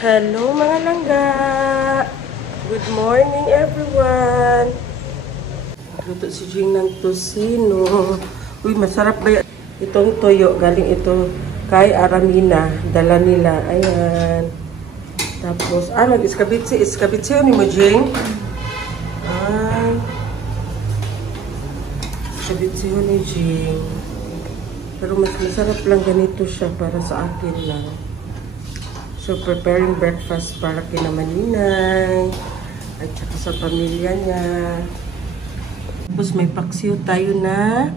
Hello mga langga! Good morning everyone! Luto si Jing ng tosino. Uy, masarap ba yan? Itong toyo, galing ito kay Aramina. Dala nila. Ayan. Tapos, mag-iskabitsi. Iskabitsi yun ni mo, Jing? Iskabitsi yun ni Jing. Pero mas masarap lang ganito siya para sa akin lang. So, preparing breakfast para kina Maninay at saka sa pamilya niya. Tapos may paksiw tayo na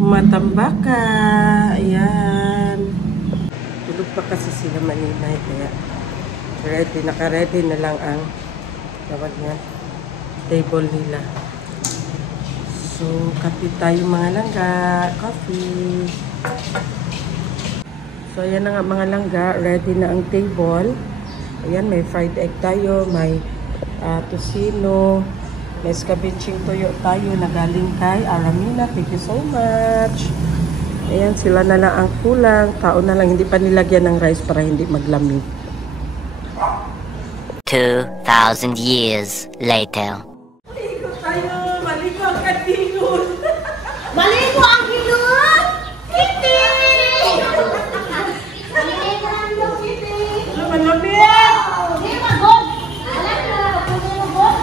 matambaka. Ayan. Tulog pa kasi sila Maninay. Kaya naka-ready na lang ang tawag niya, table nila. So, kape tayo mga langga. Coffee. So, ayan na nga mga langga. Ready na ang table. Ayan, may fried egg tayo. May tosino. May scabitching toyo tayo na galing kay Aramina. Thank you so much. Ayan, sila na lang ang kulang. Tao na lang. Hindi pa nilagyan ng rice para hindi maglamig. 2,000 years later. Maligo tayo. Maligo ang katinod. Maligo ang hilot! Kitty! Maligo ang hilot, Kitty! Malamig! Hindi magod! Alam na, hindi magod!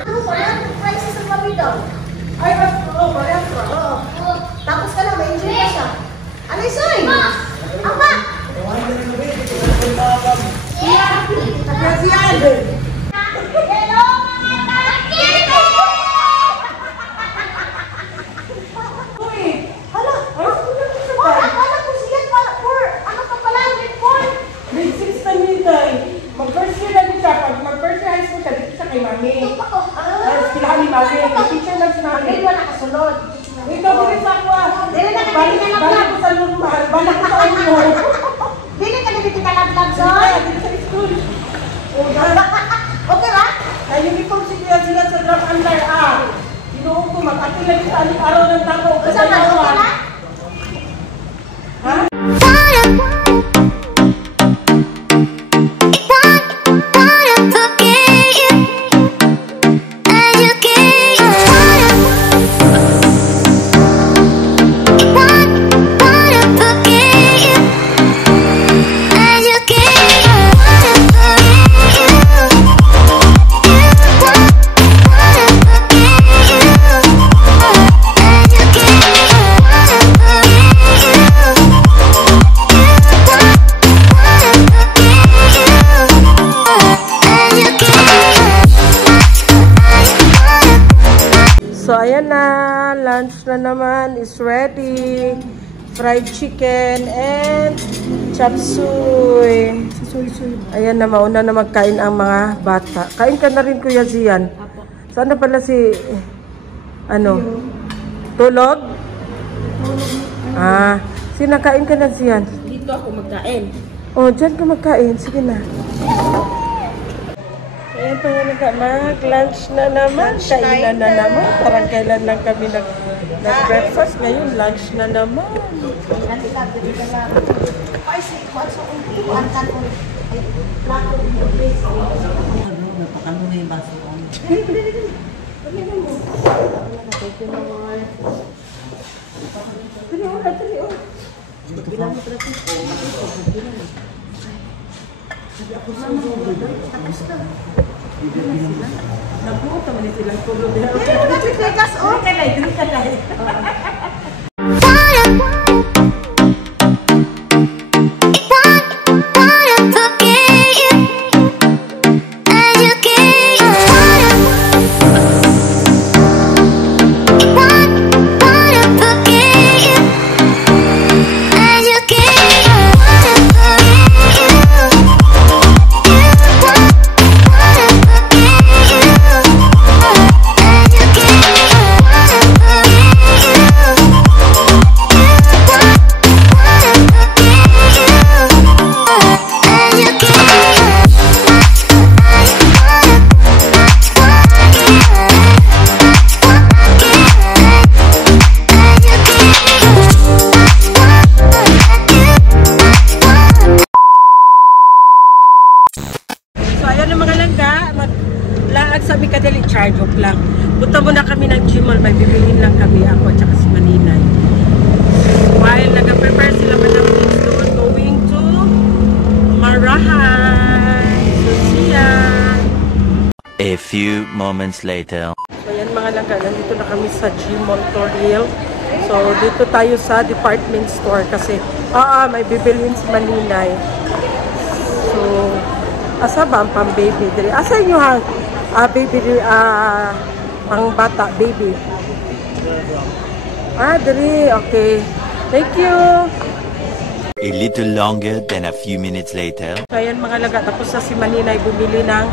Ano ba yan? Prices ang kami daw. Ay, oo, parehas pa. Oo. Tapos ka na, may enjoy ka siya. Ano yung soy? Apa? Hello, mga Kitty! Hala, akala ko siya for ano ka pala, report. Grade 6 na nito eh. Mag-first year na siya. Pag mag-first year high school siya, dito siya kay Mami. Tapos kailangan ni Mami. Teacher na si Mami. Grade 1 nakasunod. Ikaw ko rin sa ako ah. Dili na Balik ko sa normal. Balik ko sa inyo. Dili ka na dito kalab-lab, Ay, Soy. dito sa school. Okay ba? Nag-uniform sila sa drop under ah. Inuong ko, mag-atin lang sa araw ng tao. Kasama, okay na? Ha? So, ayan na. Lunch na naman is ready. Fried chicken and chop suey. Ayan na, mauna na magkain ang mga bata. Kain ka na rin, Kuya Zian. Saan na pala si, tulog? Sinakain ka na, Zian? Dito ako magkain. Oh, dyan ka magkain. Sige na. Ayan pa nga mag-lunch na naman. Kainan na naman. Parang kailan lang kami nag-breakfast. Ngayon, lunch na naman. Ay, si Juan, so kung tuwan ka kung plato ng base. Napakano na yung baso ko. Nagbuot naman silang tulog. Nagpipikas, oh. Drink ka na. ayan ang mga langga. Maglaag sa aming kadaling charge lang. Punta muna kami ng Gmall. May bibilhin lang kami ako at saka si Maninay. While nag-prepare sila Madam Liz doon going to Marahan. So, see ya! A few moments later. So, ayan mga langga. Nandito na kami sa Gmall Toril. So, dito tayo sa department store kasi may bibilhin si Maninay. So, asa ba ang pang-baby? Asa inyo ang baby, pang bata, baby? Diri. Okay. Thank you. A little longer than a few minutes later. So, ayan mga laga. Tapos na si Maninay bumili ng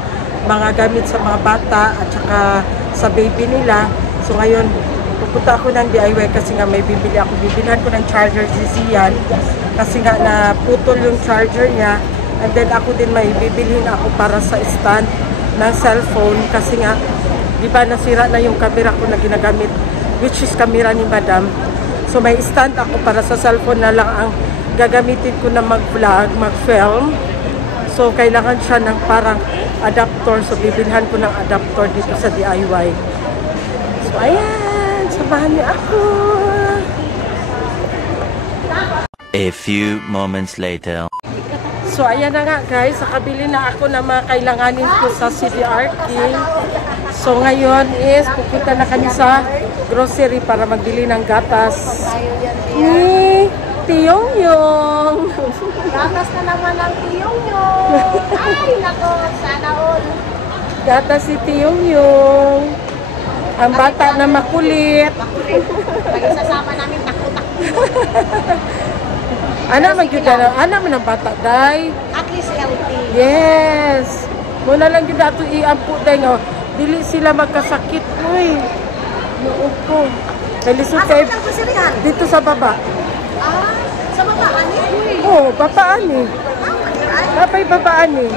mga gamit sa mga bata at saka sa baby nila. So, ngayon, pupunta ako ng DIY kasi nga may bibili ako. Bibilhan ko ng charger si Sian kasi nga naputol yung charger niya. And then ako din may bibilhin ako para sa stand ng cellphone kasi nga, di ba nasira na yung camera ko na ginagamit, which is camera ni Madam. So may stand ako para sa cellphone na lang ang gagamitin ko na mag-vlog, mag-film. So kailangan siya ng parang adapter. So bibilhan ko ng adapter dito sa DIY. So ayan, samahan niyo ako. A few moments later. So ayan na nga guys, nakabili na ako ng mga kailanganin ko sa CDR King. So ngayon is pupunta na kami sa grocery para magbili ng gatas ni Tiyong Yung. Gatas na naman ang tiyong yun. Ay, nako, sana all. Gatas si Tiyong Yung. Ang bata na makulit. Pag-isasama namin takot-takot. Anak man ang bata, day. At least healthy. Yes. Muna lang yun ato iampo, day nga. Dili sila magkasakit. Uy. Noon ko. Kalisod Asa kay ka lang kusirihan? dito sa baba. Sa babaan eh. Oo, babaan eh. Babay babaan eh.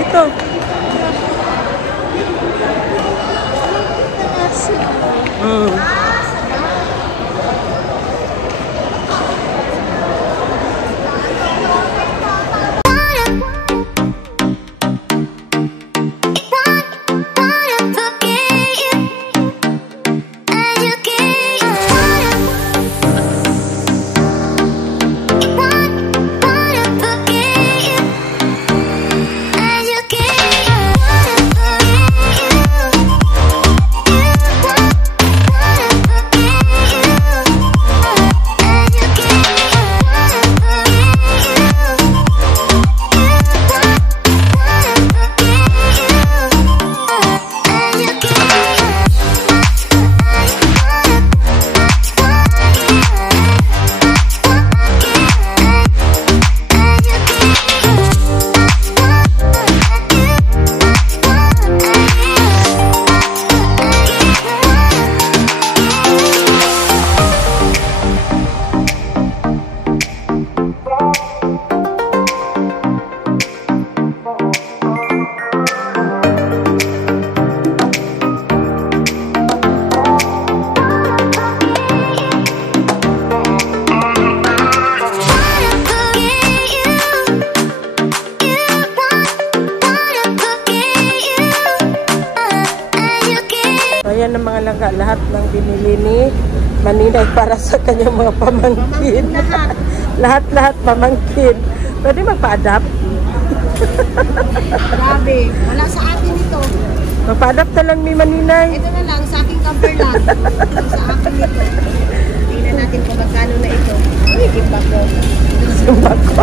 Dito. Ayan ang mga langga, lahat ng binili ni Maninay para sa kanyang mga pamangkin. Lahat pamangkin. Pwede magpa-adapt? Grabe. Wala sa akin ito. Magpa-adapt na lang ni Maninay. Ito na lang, sa aking cover lang. Sa akin ito. Tingnan natin kung magkano na ito. Uy, iba ko. Sumba ko.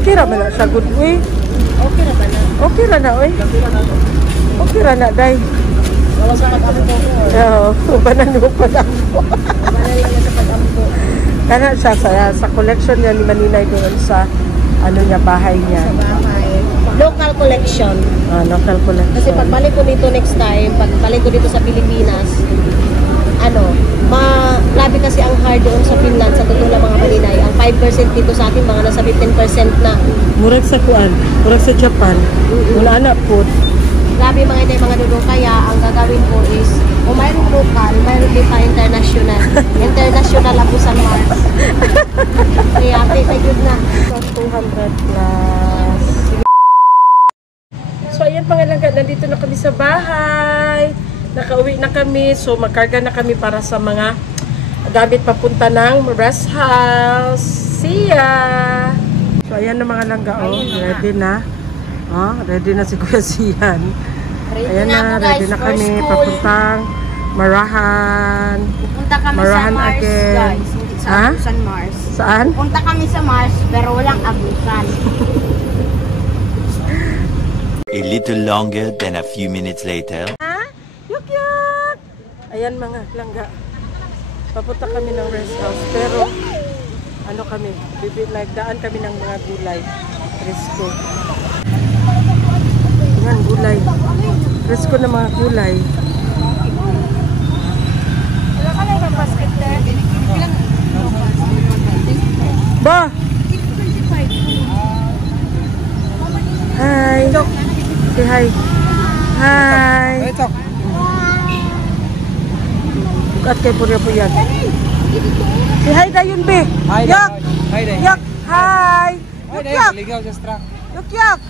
Okay ra man na siya, good way. Okay na ba na? Okay ra na, oy. Okay ra na, day. Wala sa pag-ampo ko. Oo, banan mo pa lang po. Wala rin sa pag-ampo. Kana siya sa collection niya ni Maninay doon sa niya, bahay niya. Sa bahay. Local collection. Local collection. Kasi pagbalik ko dito next time, pagbalik ko dito sa Pilipinas, grabe kasi ang hard doon sa Finland, sa totoo lang mga Maninay. Ang 5% dito sa akin, mga nasa 15% na. Murag sa kuan, murag sa Japan. Wala anak po. Grabe mga inay, mga dulo. Kaya ang gagawin ko is, kung mayroong local, mayroon din pa international. International Abusan Mars. Kaya, take good na. So, 200 plus. So, ayan mga langga, nandito na kami sa bahay. Nakauwi na kami. So, magkarga na kami para sa mga gamit papunta ng rest house. See ya! So, ayan na mga langga. Oh, ready na. Oh, ready na si Kuya Sian. Ayan na, ready na kami. Papuntang Marahan. Punta kami Marahan sa Mars, again. guys. Hindi sa Ha? Abusan Mars. Saan? Punta kami sa Mars, pero walang abusan. A little longer than a few minutes later. Yuk! Ayan mga langga. Papunta kami ng rest house. Pero, ano kami, nagdaan kami ng mga gulay. Presko. Ayan, gulay. Presko na mga gulay. Ba! Hi! Say hi! Hi! Bukat kay Purya-Puyan. Say hi dayon, be! Yak! Yak! Hi! Yak! Yak! Yak!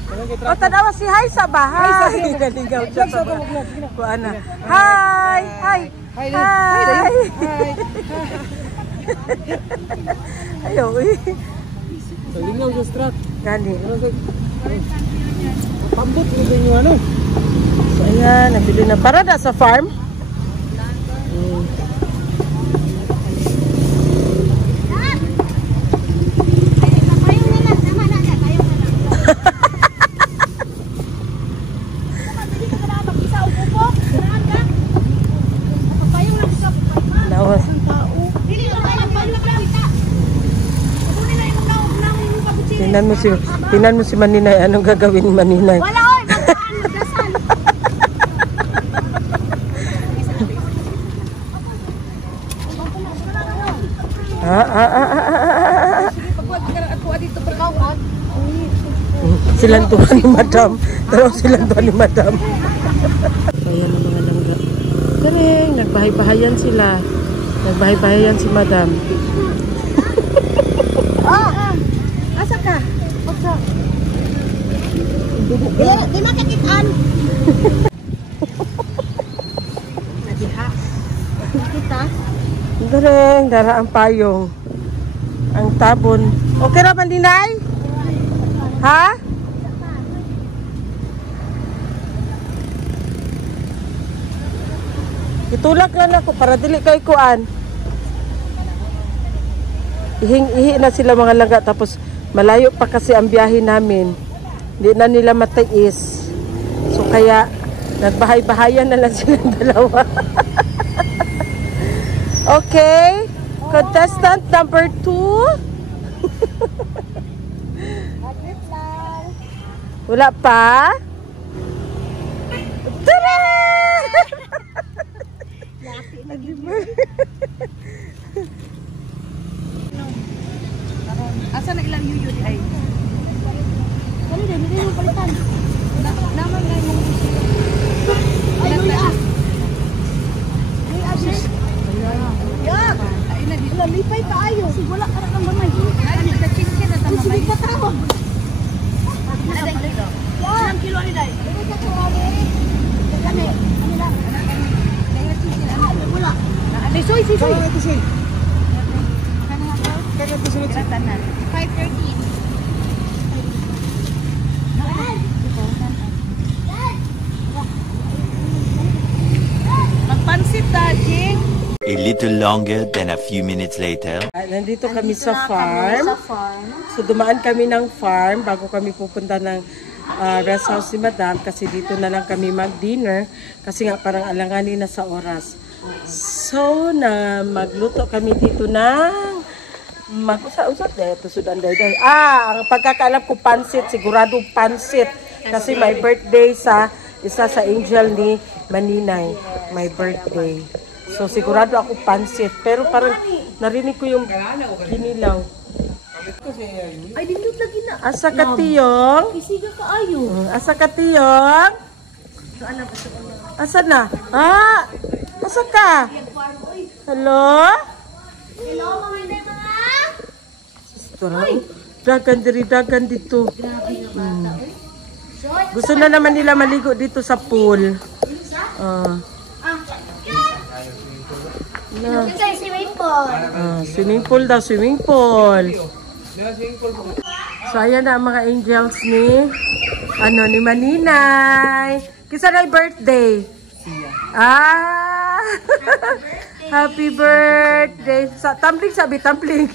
O, tanawa si hi sa bahay. Naligaw siya sa bahay. Kuha na. Hi! Hi! Hi! Ayaw eh. Lingaw sa strat. Gani. Pambot mo sa inyo ano? So ayan, nabili na. Para na sa farm. Nawas. Tingnan mo si Maninay. Anong gagawin ni Maninay? Wala, oy! Magdaan, magdasal! Silantuan ni Madam. Tarong silantuan ni Madam. Ayan ang mga langga. Galing, nagbahay-bahayan sila. Nagbahay-bahayan si Madam. Asa ka? Asa? Di makikitaan. Nadiha. Kita. Galing, dara ang payong. Ang tabon. Okay na, Maninay? Ha? Itulak lang ako para dili kay kuan. Ihing-ihi na sila mga langga tapos malayo pa kasi ang biyahe namin. Hindi na nila matiis. So kaya nagbahay-bahayan na lang silang dalawa. Okay. Contestant number 2. Wala pa? Tara! Asa na ilang yuyo di ay? Kali din, hindi mo palitan. Naman na yung ay, luya! Ay, asis! Yak! Lalipay pa ayo. Wala ka na kang gamay. Ay, nagka-chinsin na tama. Sige ka tawag. Ilang kilo ni Day? Kami. Kami lang. Wala. Sisoy, sisoy. Kaya ito sunod sa 5:13. Magpansit, Dajing. A little longer than a few minutes later. Nandito kami sa farm. So dumaan kami ng farm bago kami pupunta ng rest house ni Madam kasi dito na lang kami mag-dinner kasi nga parang alanganin na sa oras. So na magluto kami dito ng mag-usap-usap na ito sudan day. Ang pagkakaalam ko pansit, sigurado pansit kasi may birthday sa isa sa angel ni Maninay. My birthday. So sigurado ako pansit pero parang narinig ko yung kinilaw. Ay, dindot lagi na. Asa ka tiyong? Isiga ka ayo. Asa ka tiyong? Asa na? Ah! Asa ka? Hello? Hello, mga hindi mga! Dagan dito. Gusto na naman nila maligo dito sa pool. Ito yung swimming pool. Swimming pool daw, swimming pool. So, ayan na ang mga angels ni Maninay. Kisa na yung birthday? Ah! Happy birthday! Tumbling sabi, tumbling.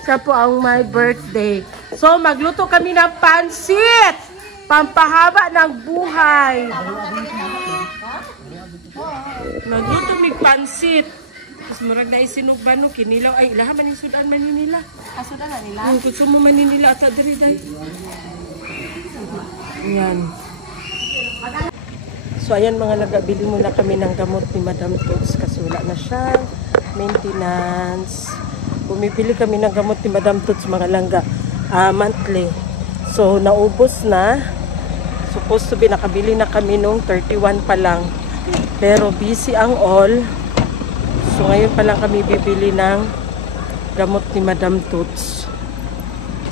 Siya po ang my birthday. So, magluto kami ng pansit! Pampahaba ng buhay. Nagluto mig pansit. Tapos murag na isinugban no, kinilaw. Ay, ilaha man yung sudan Maninila. Sudan na nila? Kung gusto mo Maninila at adri day. Ayan. So, ayan mga nagabili muna kami ng gamot ni Madam Toots kasi wala na siyang maintenance. Bumibili kami ng gamot ni Madam Toots mga langga monthly. So, naubos na. Supposed to be nakabili na kami nung 31 pa lang. Pero busy ang all. So, ngayon pa lang kami bibili ng gamot ni Madam Toots.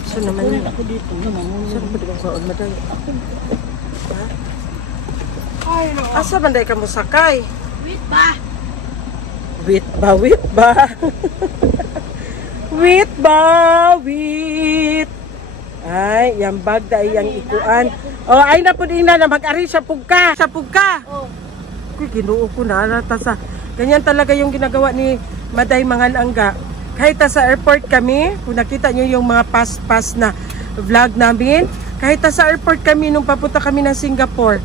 So, naman yun. Ako dito. Saan ba dito sa Madam? Asa banday ka mo sakay? Wait ba? Wait ba? Wait ba? Wait. Ay, yung bag da iyang ikuan. Oh, ay na po din na mag-ari siya pugka. Oh. Kuy, ginuo ko na. Ganyan talaga yung ginagawa ni Maday Mangalangga. Kahit sa airport kami, kung nakita nyo yung mga pass na vlog namin, kahit sa airport kami, nung papunta kami ng Singapore,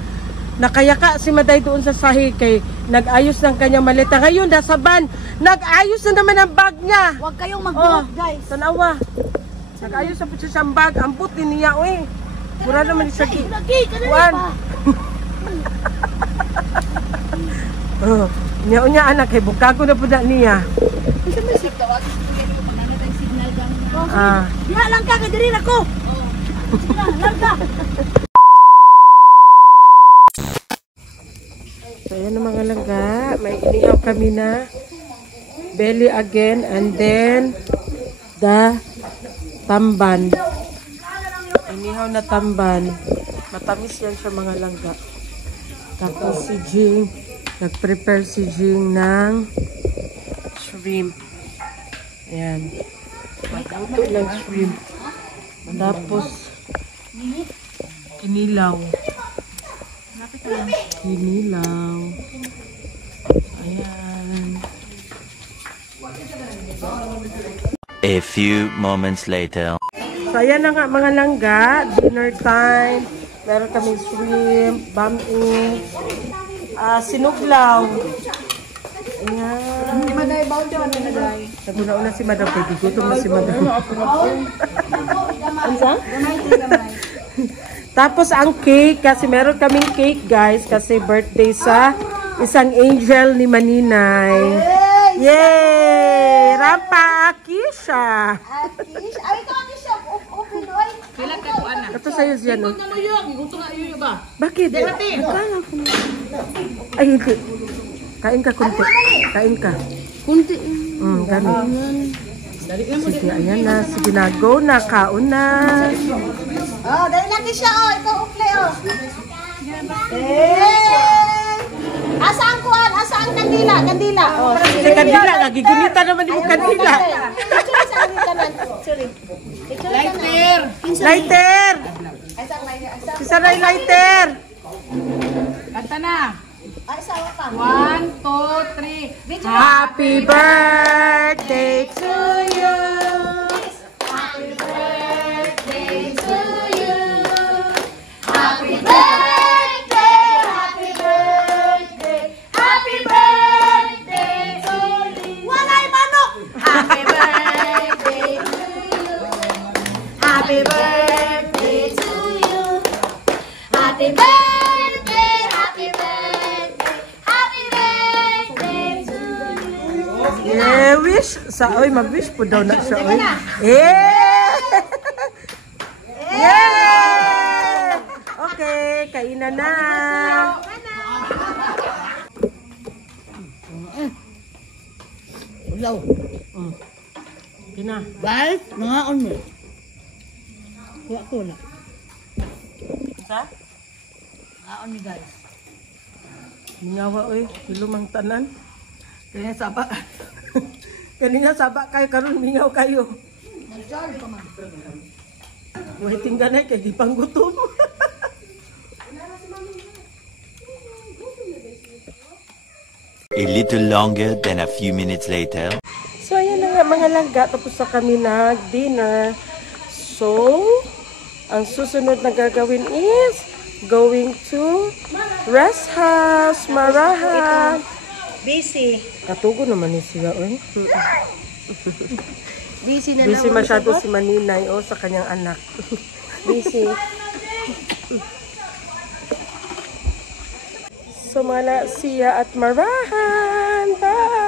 nakayaka si Maday doon sa sahig kay nag-ayos ng kanyang maleta. Ngayon, nasa van, nag-ayos na naman ang bag niya. Huwag kayong mag-buhat, guys. Tanawa. Nag-ayos na po siya siyang bag. Ang puti niya, uy. Mura naman siya. Lagi, kanina Juan. pa. Niya anak, kay bukago na po na niya. Diha lang ka, kadirin ako. Sige lang ka. So, ayan ang mga langga. May inihaw kami na belly again and then the tamban. Inihaw na tamban. Matamis yan siya mga langga. Tapos si Jing, nag-prepare si Jing ng shrimp. Ayan. Magluto ng shrimp. Tapos kinilaw. Kinilaw. Ayan. A few moments later. So, ayan na nga mga langga. Dinner time. Meron kaming shrimp, bami, sinuglaw. Ayan. Maday, bawal dyan, Maday. Naguna-una si Madam. Pwede gutom na si Madam. Ansa? Tapos ang cake, kasi meron kaming cake guys, kasi birthday sa isang angel ni Maninay. Yay! Rampa Akisha! Ay, ito Akisha. Open, oy. Ito sa'yo siya, no? Bakit? Akala ko na. Ay, hindi. Kain ka kunti. Kain ka. Kunti. Ganun. Sige, ayan na. Sige na, go na. Kaon na. Oh, dali lang siya, oh. Ito, ukle, oh. Asa ang kuwan? Asa ang kandila? Kandila. Oh, Sa kandila, nagigunita naman yung kandila. Picture sa kandila nan. Sorry. Lighter. Lighter! Isa na yung lighter. Kanta na. Ay, sawa pa. 1, 2, 3. Happy birthday to you. Happy birthday to you. Happy birthday, happy birthday, happy birthday to you. Walay manok. Happy birthday to you. Happy birthday to you. Happy birthday, happy birthday, happy birthday to you. Yeah, wish. Oy, mag-wish po daw na siya. Oy. Yeah! Yeah! kainan na. Ulaw. Kina. Guys, mga ano. Kuha ko na. Sa? Mga ano guys. Mingawa oy, ilumang tanan. Kaya saba. Kanina saba kayo karon mingaw kayo. Waiting ganay kay di panggutom. A little longer than a few minutes later. So ayan na nga mga langga, tapos na kami nag-dinner. So, ang susunod na gagawin is going to rest house, Marahan. Busy. Katugo naman ni siya, oy. Busy na Busy masyado si Maninay o sa kanyang anak. Busy. So mga siya at Marahan. Bye!